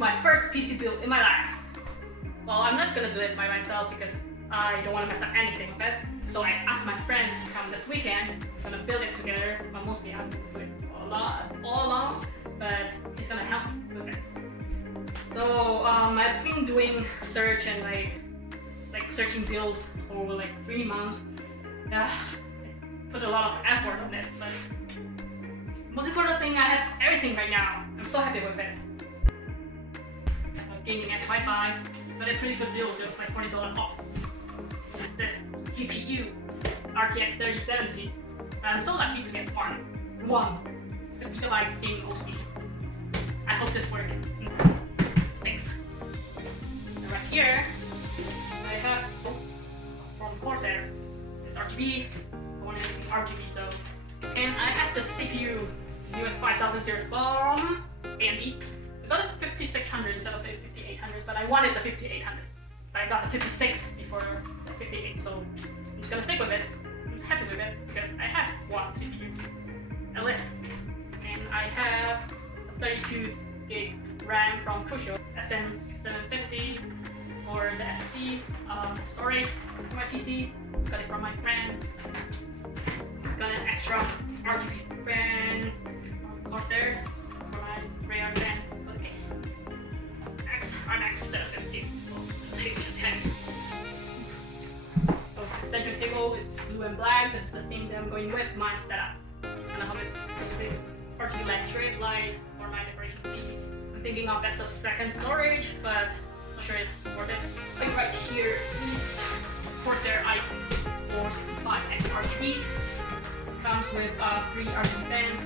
my first PC build in my life. Well, I'm not gonna do it by myself because I don't want to mess up anything with it. So I asked my friends to come this weekend. We're gonna build it together. But mostly I'm gonna do it all along, but he's gonna help me with it. So I've been doing search and like searching builds for like 3 months. Put a lot of effort on it, but most important thing, I have everything right now. I'm so happy with it. I have a gaming X Wi-Fi, but a pretty good deal, just like $40 off. It's this GPU RTX 3070. I'm so lucky to get one. It's the gigabyte gaming OC. I hope this works. Thanks. And right here, I have from Corsair. It's RGB. I want anything RGB, so. And I have the CPU BIOS 5000 series from AMD. I got the 5600 instead of the 5800, but I wanted the 5800. But I got the 56 before the 58, so I'm just gonna stick with it. I'm happy with it because I have one CPU, at least. And I have a 32 gig RAM from Crucial, SN750 for the SSD, storage for my PC. Got it from my friend. Got an extra RGB fan from Corsair for my radar fan for the case. RMX 750. Extension cable, it's blue and black. This is the theme that I'm going with my setup. And I have it with RGB light strip light for my decoration tee. I'm thinking of as a second storage, but not sure it's worth it. I think right here is Corsair i465X RGB. Comes with 3 RGB fans.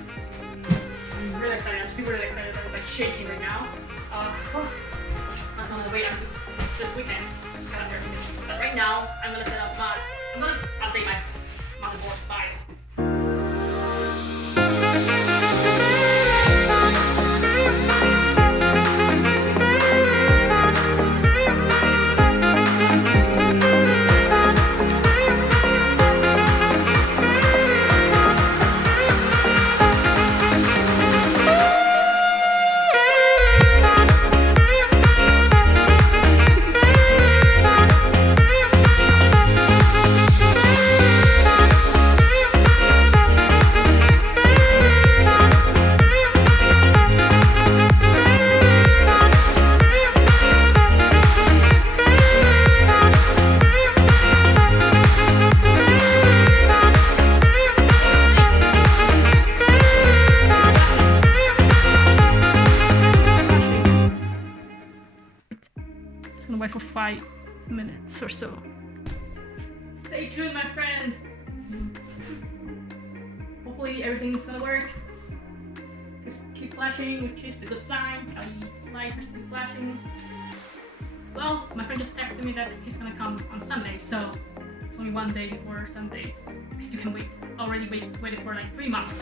I'm really excited. I'm still really excited. I'm like shaking right now. I'm gonna wait until this weekend to set up everything. But right now, I'm gonna update my motherboard BIOS. It's gonna wait for 5 minutes or so. Stay tuned, my friend. Hopefully everything's gonna work. Just keep flashing, which is a good sign. The lights are still flashing. Well, my friend just texted me that he's gonna come on Sunday, so it's only 1 day before Sunday. I still can wait. Already waited for like 3 months.